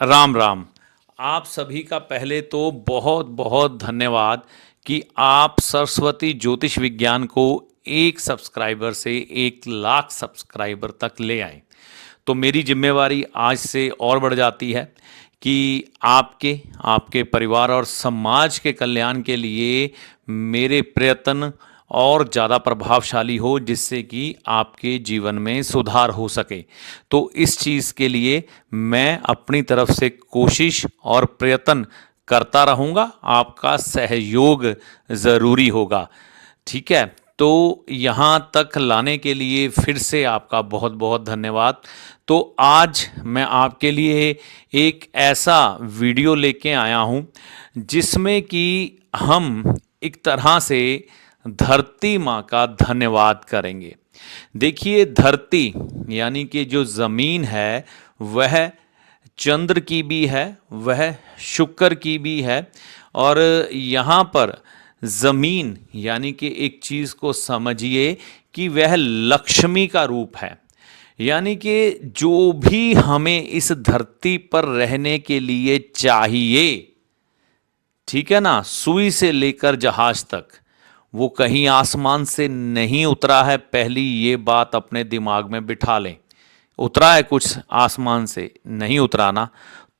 राम राम। आप सभी का पहले तो बहुत बहुत धन्यवाद कि आप सरस्वती ज्योतिष विज्ञान को 1 सब्सक्राइबर से 1 लाख सब्सक्राइबर तक ले आए। तो मेरी जिम्मेवारी आज से और बढ़ जाती है कि आपके आपके परिवार और समाज के कल्याण के लिए मेरे प्रयत्न और ज़्यादा प्रभावशाली हो, जिससे कि आपके जीवन में सुधार हो सके। तो इस चीज़ के लिए मैं अपनी तरफ से कोशिश और प्रयत्न करता रहूँगा। आपका सहयोग ज़रूरी होगा। ठीक है। तो यहाँ तक लाने के लिए फिर से आपका बहुत बहुत धन्यवाद। तो आज मैं आपके लिए एक ऐसा वीडियो लेके आया हूँ जिसमें कि हम एक तरह से धरती माँ का धन्यवाद करेंगे। देखिए, धरती यानी कि जो ज़मीन है वह चंद्र की भी है, वह शुक्र की भी है। और यहाँ पर ज़मीन यानी कि एक चीज़ को समझिए कि वह लक्ष्मी का रूप है। यानी कि जो भी हमें इस धरती पर रहने के लिए चाहिए, ठीक है ना, सुई से लेकर जहाज तक, वो कहीं आसमान से नहीं उतरा है। पहली ये बात अपने दिमाग में बिठा लें। उतरा है कुछ आसमान से? नहीं उतरा ना।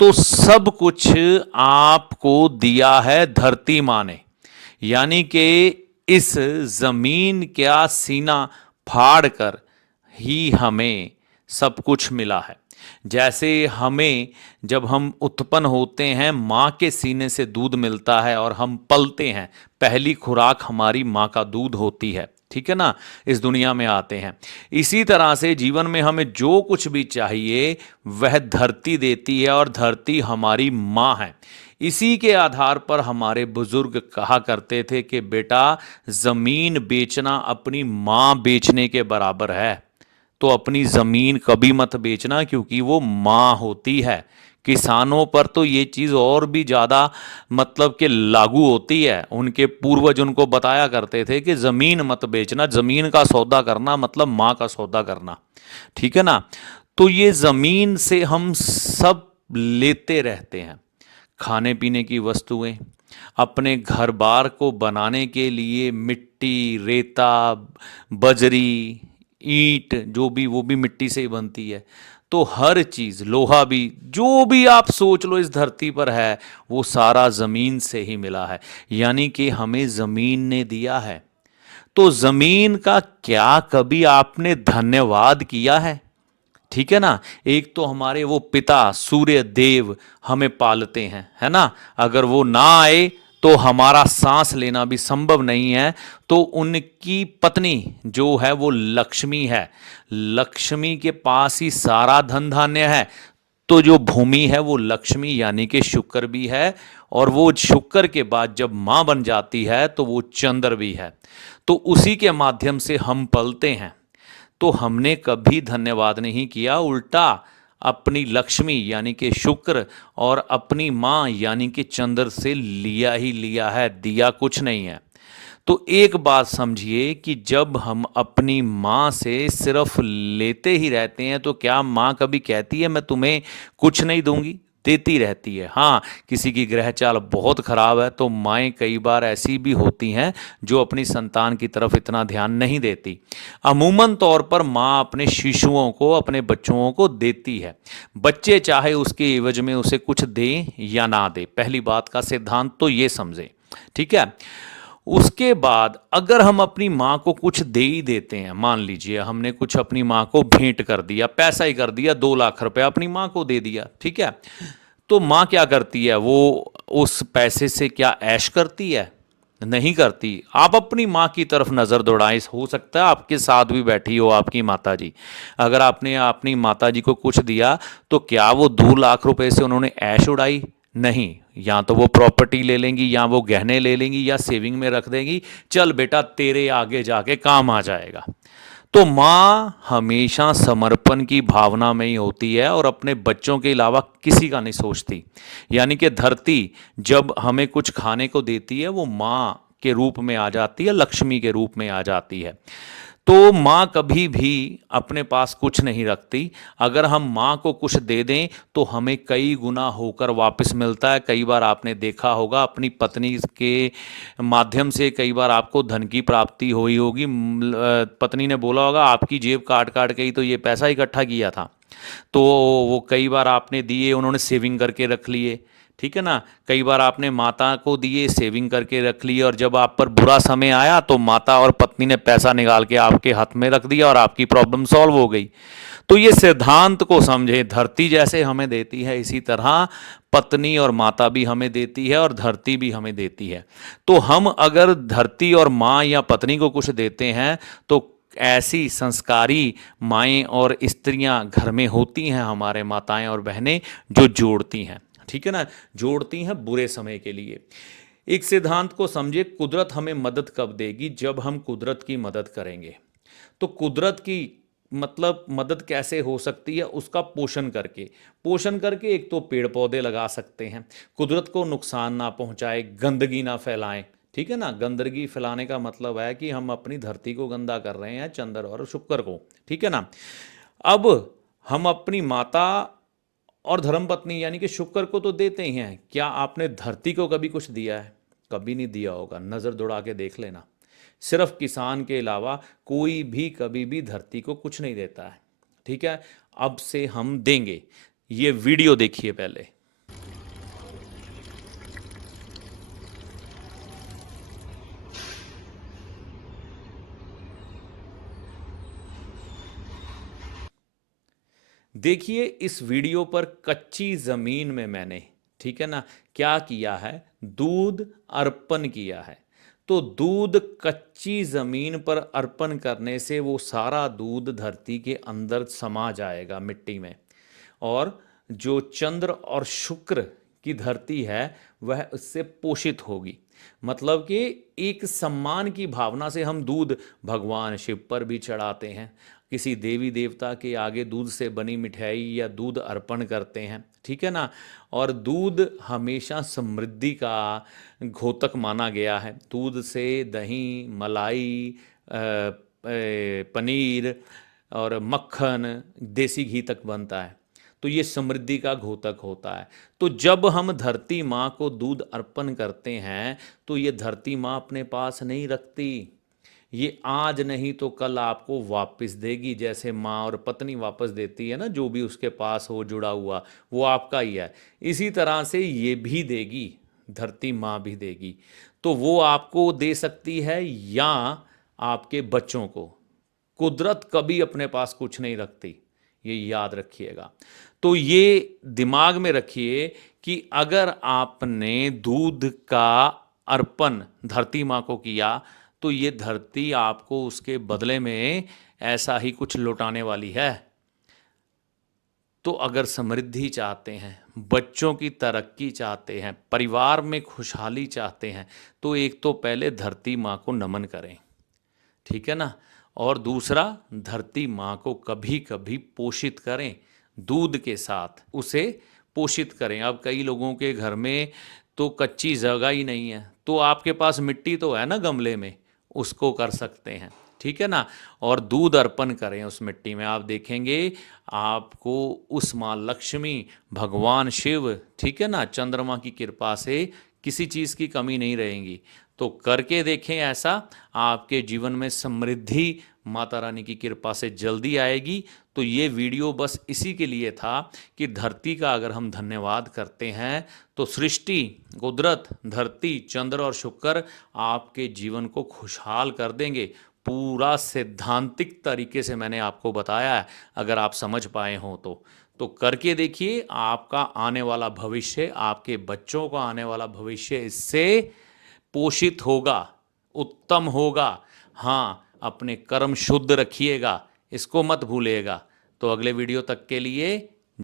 तो सब कुछ आपको दिया है धरती माँ ने। यानी कि इस जमीन का सीना फाड़ कर ही हमें सब कुछ मिला है। जैसे हमें जब हम उत्पन्न होते हैं, माँ के सीने से दूध मिलता है और हम पलते हैं, पहली खुराक हमारी माँ का दूध होती है। ठीक है ना। इस दुनिया में आते हैं। इसी तरह से जीवन में हमें जो कुछ भी चाहिए वह धरती देती है, और धरती हमारी माँ है। इसी के आधार पर हमारे बुजुर्ग कहा करते थे कि बेटा, जमीन बेचना अपनी माँ बेचने के बराबर है। तो अपनी ज़मीन कभी मत बेचना, क्योंकि वो माँ होती है। किसानों पर तो ये चीज़ और भी ज़्यादा मतलब कि लागू होती है। उनके पूर्वज उनको बताया करते थे कि ज़मीन मत बेचना, ज़मीन का सौदा करना मतलब माँ का सौदा करना। ठीक है ना। तो ये ज़मीन से हम सब लेते रहते हैं। खाने पीने की वस्तुएं, अपने घर बार को बनाने के लिए मिट्टी, रेता, बजरी, ईंट, जो भी वो भी मिट्टी से ही बनती है। तो हर चीज़, लोहा भी, जो भी आप सोच लो इस धरती पर है, वो सारा ज़मीन से ही मिला है। यानी कि हमें ज़मीन ने दिया है। तो ज़मीन का क्या कभी आपने धन्यवाद किया है? ठीक है ना। एक तो हमारे वो पिता सूर्य देव हमें पालते हैं, है ना। अगर वो ना आए तो हमारा सांस लेना भी संभव नहीं है। तो उनकी पत्नी जो है वो लक्ष्मी है। लक्ष्मी के पास ही सारा धन धान्य है। तो जो भूमि है वो लक्ष्मी यानी कि शुक्र भी है। और वो शुक्र के बाद जब माँ बन जाती है तो वो चंद्र भी है। तो उसी के माध्यम से हम पलते हैं। तो हमने कभी धन्यवाद नहीं किया, उल्टा अपनी लक्ष्मी यानी कि शुक्र और अपनी माँ यानी कि चंद्र से लिया ही लिया है, दिया कुछ नहीं है। तो एक बात समझिए कि जब हम अपनी माँ से सिर्फ लेते ही रहते हैं, तो क्या माँ कभी कहती है मैं तुम्हें कुछ नहीं दूंगी? देती रहती है। हाँ, किसी की ग्रह चाल बहुत खराब है तो माएँ कई बार ऐसी भी होती हैं जो अपनी संतान की तरफ इतना ध्यान नहीं देती। अमूमन तौर पर माँ अपने शिशुओं को, अपने बच्चों को देती है। बच्चे चाहे उसके एवज में उसे कुछ दें या ना दें, पहली बात का सिद्धांत तो ये समझें। ठीक है। उसके बाद अगर हम अपनी माँ को कुछ दे ही देते हैं, मान लीजिए हमने कुछ अपनी माँ को भेंट कर दिया, पैसा ही कर दिया, 2 लाख रुपए अपनी माँ को दे दिया, ठीक है। तो माँ क्या करती है? वो उस पैसे से क्या ऐश करती है? नहीं करती। आप अपनी माँ की तरफ नज़र दौड़ाएं, हो सकता है आपके साथ भी बैठी हो आपकी माता जी। अगर आपने अपनी माता जी को कुछ दिया तो क्या वो 2 लाख रुपए से उन्होंने ऐश उड़ाई? नहीं। या तो वो प्रॉपर्टी ले लेंगी, या वो गहने ले लेंगी, या सेविंग में रख देंगी, चल बेटा तेरे आगे जाके काम आ जाएगा। तो माँ हमेशा समर्पण की भावना में ही होती है और अपने बच्चों के अलावा किसी का नहीं सोचती। यानी कि धरती जब हमें कुछ खाने को देती है वो माँ के रूप में आ जाती है, लक्ष्मी के रूप में आ जाती है। तो माँ कभी भी अपने पास कुछ नहीं रखती। अगर हम माँ को कुछ दे दें तो हमें कई गुना होकर वापस मिलता है। कई बार आपने देखा होगा अपनी पत्नी के माध्यम से, कई बार आपको धन की प्राप्ति हुई होगी। पत्नी ने बोला होगा आपकी जेब काट काट के ही तो ये पैसा इकट्ठा किया था, तो वो कई बार आपने दिए, उन्होंने सेविंग करके रख लिए। ठीक है ना। कई बार आपने माता को दिए, सेविंग करके रख लिए, और जब आप पर बुरा समय आया तो माता और पत्नी ने पैसा निकाल के आपके हाथ में रख दिया और आपकी प्रॉब्लम सॉल्व हो गई। तो ये सिद्धांत को समझे, धरती जैसे हमें देती है इसी तरह पत्नी और माता भी हमें देती है और धरती भी हमें देती है। तो हम अगर धरती और माँ या पत्नी को कुछ देते हैं तो ऐसी संस्कारी माएँ और स्त्रियाँ घर में होती हैं, हमारे माताएं और बहनें, जो जोड़ती हैं। ठीक है ना, जोड़ती हैं बुरे समय के लिए। एक सिद्धांत को समझे, कुदरत हमें मदद कब देगी? जब हम कुदरत की मदद करेंगे। तो कुदरत की मतलब मदद कैसे हो सकती है? उसका पोषण करके। पोषण करके एक तो पेड़ पौधे लगा सकते हैं, कुदरत को नुकसान ना पहुंचाए, गंदगी ना फैलाएं। ठीक है ना, गंदगी फैलाने का मतलब है कि हम अपनी धरती को गंदा कर रहे हैं, चंद्र और शुक्र को। ठीक है ना। अब हम अपनी माता और धर्मपत्नी यानी कि शुक्र को तो देते ही हैं, क्या आपने धरती को कभी कुछ दिया है? कभी नहीं दिया होगा, नज़र दौड़ा के देख लेना। सिर्फ किसान के अलावा कोई भी कभी भी धरती को कुछ नहीं देता है। ठीक है, अब से हम देंगे। ये वीडियो देखिए पहले। देखिए इस वीडियो पर कच्ची जमीन में मैंने, ठीक है ना, क्या किया है? दूध अर्पण किया है। तो दूध कच्ची जमीन पर अर्पण करने से वो सारा दूध धरती के अंदर समा जाएगा मिट्टी में, और जो चंद्र और शुक्र की धरती है वह उससे पोषित होगी। मतलब कि एक सम्मान की भावना से हम दूध भगवान शिव पर भी चढ़ाते हैं, किसी देवी देवता के आगे दूध से बनी मिठाई या दूध अर्पण करते हैं। ठीक है ना। और दूध हमेशा समृद्धि का घोतक माना गया है। दूध से दही, मलाई, पनीर और मक्खन, देसी घी तक बनता है। तो ये समृद्धि का घोतक होता है। तो जब हम धरती माँ को दूध अर्पण करते हैं तो ये धरती माँ अपने पास नहीं रखती, ये आज नहीं तो कल आपको वापस देगी। जैसे माँ और पत्नी वापस देती है ना, जो भी उसके पास हो जुड़ा हुआ वो आपका ही है, इसी तरह से ये भी देगी, धरती माँ भी देगी। तो वो आपको दे सकती है या आपके बच्चों को। कुदरत कभी अपने पास कुछ नहीं रखती, ये याद रखिएगा। तो ये दिमाग में रखिए कि अगर आपने दूध का अर्पण धरती माँ को किया तो ये धरती आपको उसके बदले में ऐसा ही कुछ लौटाने वाली है। तो अगर समृद्धि चाहते हैं, बच्चों की तरक्की चाहते हैं, परिवार में खुशहाली चाहते हैं, तो एक तो पहले धरती माँ को नमन करें। ठीक है ना। और दूसरा, धरती माँ को कभी कभी पोषित करें, दूध के साथ उसे पोषित करें। अब कई लोगों के घर में तो कच्ची जगह ही नहीं है, तो आपके पास मिट्टी तो है ना गमले में, उसको कर सकते हैं। ठीक है ना। और दूध अर्पण करें उस मिट्टी में, आप देखेंगे आपको उस माँ लक्ष्मी, भगवान शिव, ठीक है ना, चंद्रमा की कृपा से किसी चीज़ की कमी नहीं रहेगी। तो करके देखें ऐसा, आपके जीवन में समृद्धि माता रानी की कृपा से जल्दी आएगी। तो ये वीडियो बस इसी के लिए था कि धरती का अगर हम धन्यवाद करते हैं तो सृष्टि, कुदरत, धरती, चंद्र और शुक्र आपके जीवन को खुशहाल कर देंगे। पूरा सैद्धांतिक तरीके से मैंने आपको बताया है, अगर आप समझ पाए हों तो करके देखिए। आपका आने वाला भविष्य, आपके बच्चों का आने वाला भविष्य इससे पोषित होगा, उत्तम होगा। हाँ, अपने कर्म शुद्ध रखिएगा, इसको मत भूलिएगा। तो अगले वीडियो तक के लिए